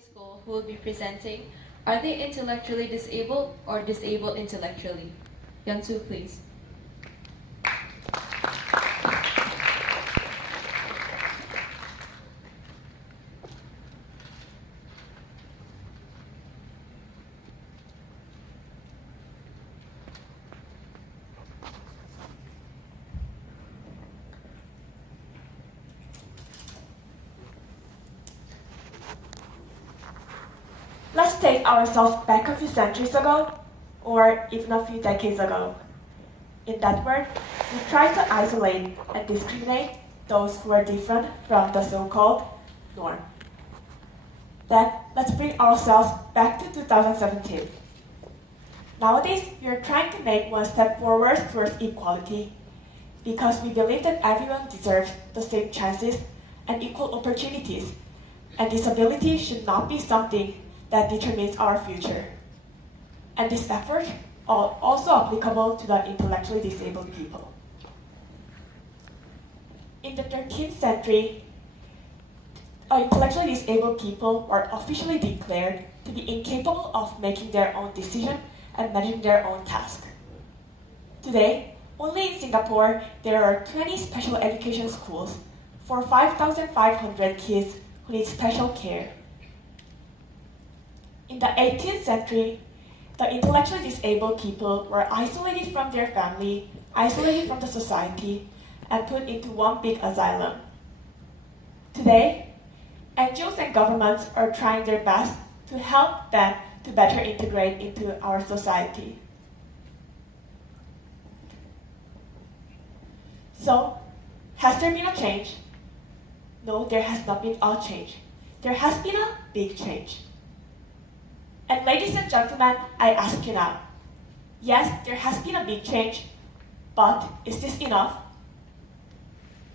School who will be presenting, are they intellectually disabled or disabled intellectually? Yeonsoo, please. Let's take ourselves back a few centuries ago, or even a few decades ago. In that word, we try to isolate and discriminate those who are different from the so-called norm. Then, let's bring ourselves back to 2017. Nowadays, we are trying to make one step forward towards equality because we believe that everyone deserves the same chances and equal opportunities, and disability should not be something that determines our future. And this effort are also applicable to the intellectually disabled people. In the 13th century, intellectually disabled people were officially declared to be incapable of making their own decision and managing their own task. Today, only in Singapore, there are 20 special education schools for 5,500 kids who need special care. In the 18th century, the intellectually disabled people were isolated from their family, isolated from the society, and put into one big asylum. Today, NGOs and governments are trying their best to help them to better integrate into our society. So, has there been a change? No, there has not been a change. There has been a big change. And ladies and gentlemen, I ask you now, yes, there has been a big change, but is this enough?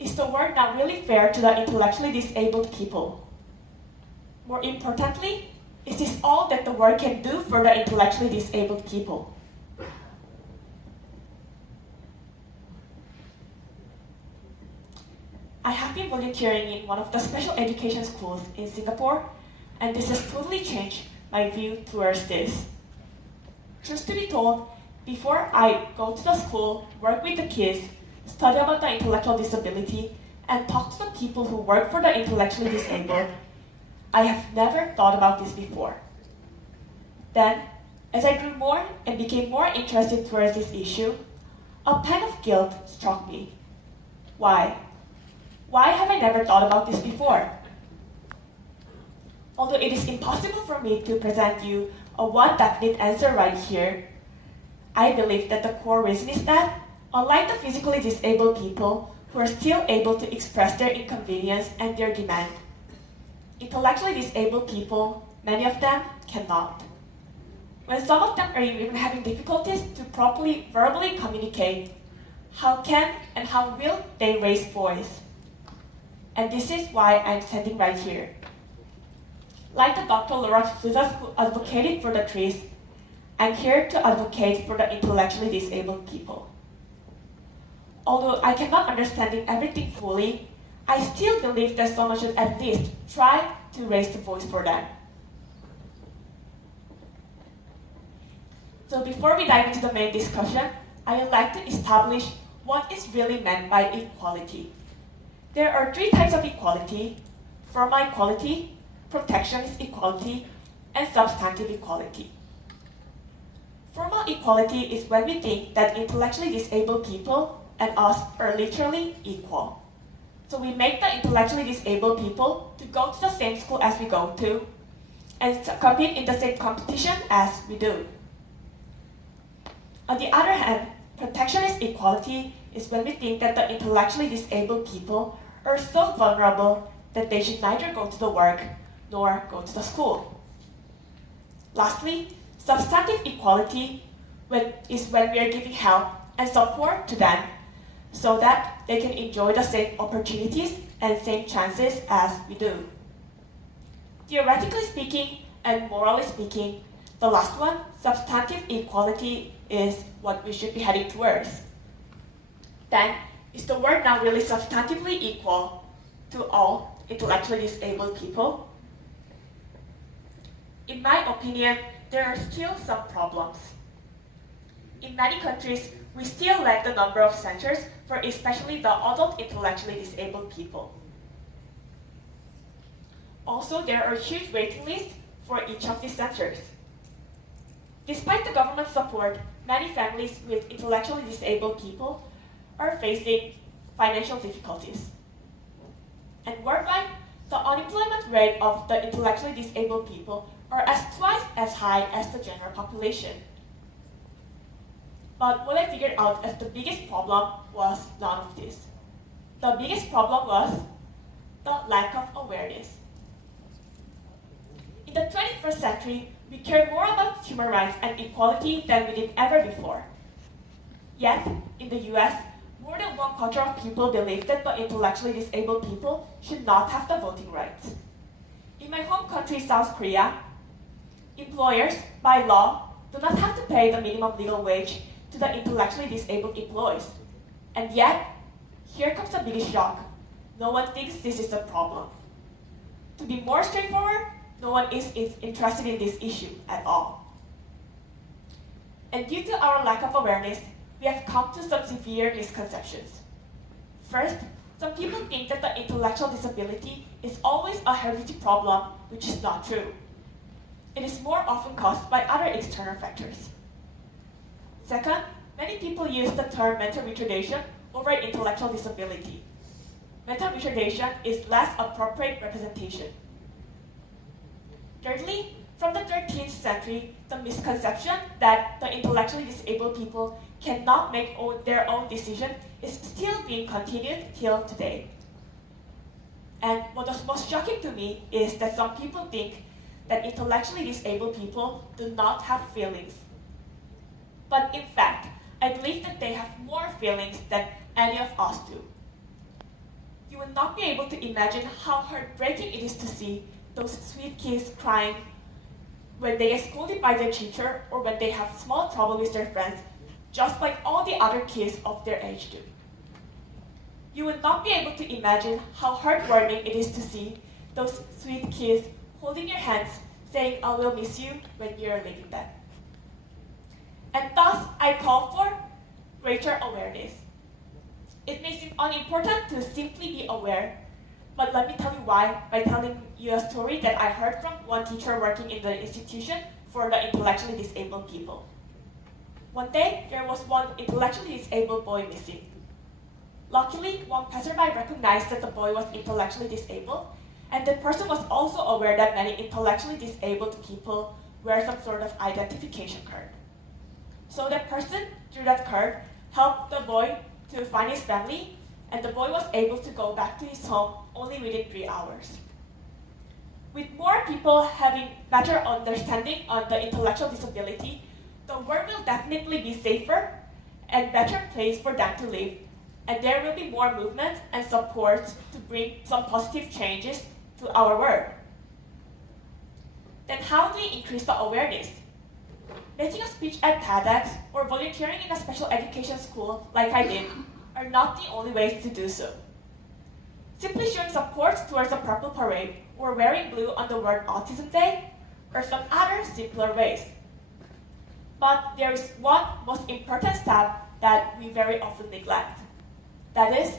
Is the world now really fair to the intellectually disabled people? More importantly, is this all that the world can do for the intellectually disabled people? I have been volunteering in one of the special education schools in Singapore, and this has totally changed my view towards this. Truth to be told, before I go to the school, work with the kids, study about the intellectual disability, and talk to the people who work for the intellectually disabled, I have never thought about this before. Then, as I grew more and became more interested towards this issue, a pang of guilt struck me. Why? Why have I never thought about this before? Although it is impossible for me to present you a one definite answer right here, I believe that the core reason is that, unlike the physically disabled people who are still able to express their inconvenience and their demand, intellectually disabled people, many of them, cannot. When some of them are even having difficulties to properly verbally communicate, how can and how will they raise voice? And this is why I'm standing right here. Like the Dr. Laura Souza who advocated for the trees, I'm here to advocate for the intellectually disabled people. Although I cannot understand everything fully, I still believe that someone should at least try to raise the voice for them. So before we dive into the main discussion, I would like to establish what is really meant by equality. There are three types of equality: formal equality, protectionist equality, and substantive equality. Formal equality is when we think that intellectually disabled people and us are literally equal. So we make the intellectually disabled people to go to the same school as we go to and compete in the same competition as we do. On the other hand, protectionist equality is when we think that the intellectually disabled people are so vulnerable that they should neither go to the work nor go to the school. Lastly, substantive equality is when we are giving help and support to them so that they can enjoy the same opportunities and same chances as we do. Theoretically speaking and morally speaking, the last one, substantive equality, is what we should be heading towards. Then, is the world now really substantively equal to all intellectually disabled people? In my opinion, there are still some problems. In many countries, we still lack the number of centers for especially the adult intellectually disabled people. Also, there are huge waiting lists for each of these centers. Despite the government support, many families with intellectually disabled people are facing financial difficulties. And worldwide, the unemployment rate of the intellectually disabled people are twice as high as the general population. But what I figured out as the biggest problem was none of this. The biggest problem was the lack of awareness. In the 21st century, we care more about human rights and equality than we did ever before. Yet, in the US, more than 1/4 of people believe that the intellectually disabled people should not have the voting rights. In my home country, South Korea, employers, by law, do not have to pay the minimum legal wage to the intellectually disabled employees. And yet, here comes the biggest shock. No one thinks this is a problem. To be more straightforward, no one is interested in this issue at all. And due to our lack of awareness, we have come to some severe misconceptions. First, some people think that the intellectual disability is always a hereditary problem, which is not true. It is more often caused by other external factors. Second, many people use the term mental retardation over intellectual disability. Mental retardation is less appropriate representation. Thirdly, from the 13th century, the misconception that the intellectually disabled people cannot make their own decision is still being continued till today. And what was most shocking to me is that some people think that intellectually disabled people do not have feelings. But in fact, I believe that they have more feelings than any of us do. You will not be able to imagine how heartbreaking it is to see those sweet kids crying when they get scolded by their teacher or when they have small trouble with their friends, just like all the other kids of their age do. You will not be able to imagine how heartwarming it is to see those sweet kids holding your hands, saying, "I will miss you" when you're leaving them. And thus, I call for greater awareness. It may seem unimportant to simply be aware, but let me tell you why by telling you a story that I heard from one teacher working in the institution for the intellectually disabled people. One day, there was one intellectually disabled boy missing. Luckily, one passerby recognized that the boy was intellectually disabled, and the person was also aware that many intellectually disabled people wear some sort of identification card. So that person, through that card, helped the boy to find his family, and the boy was able to go back to his home only within 3 hours. With more people having better understanding on the intellectual disability, the world will definitely be safer and better place for them to live, and there will be more movement and support to bring some positive changes to our world. Then how do we increase the awareness? Making a speech at TEDx or volunteering in a special education school like I did are not the only ways to do so. Simply showing support towards a purple parade or wearing blue on the World Autism Day are some other simpler ways. But there is one most important step that we very often neglect. That is,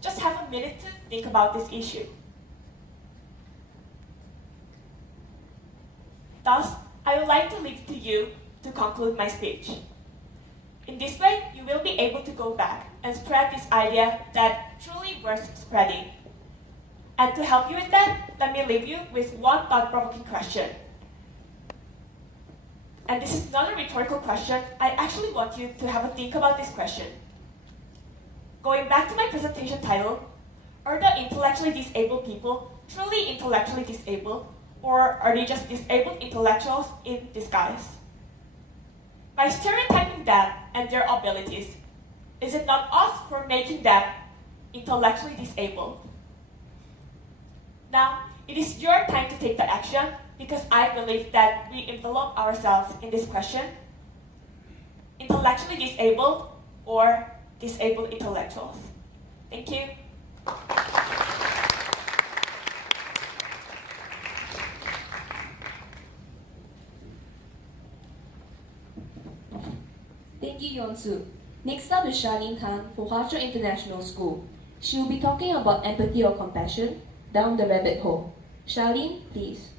just have a minute to think about this issue. Thus, I would like to leave to you to conclude my speech. In this way, you will be able to go back and spread this idea that truly worth spreading. And to help you with that, let me leave you with one thought-provoking question. And this is not a rhetorical question. I actually want you to have a think about this question. Going back to my presentation title, are the intellectually disabled people truly intellectually disabled, or are they just disabled intellectuals in disguise? By stereotyping them and their abilities, is it not us who are making them intellectually disabled? Now, it is your time to take the action because I believe that we envelop ourselves in this question: intellectually disabled or disabled intellectuals. Thank you. Thank you, Yeonsoo. Next up is Charlene Tan for Hwa Chong International School. She will be talking about empathy or compassion down the rabbit hole. Charlene, please.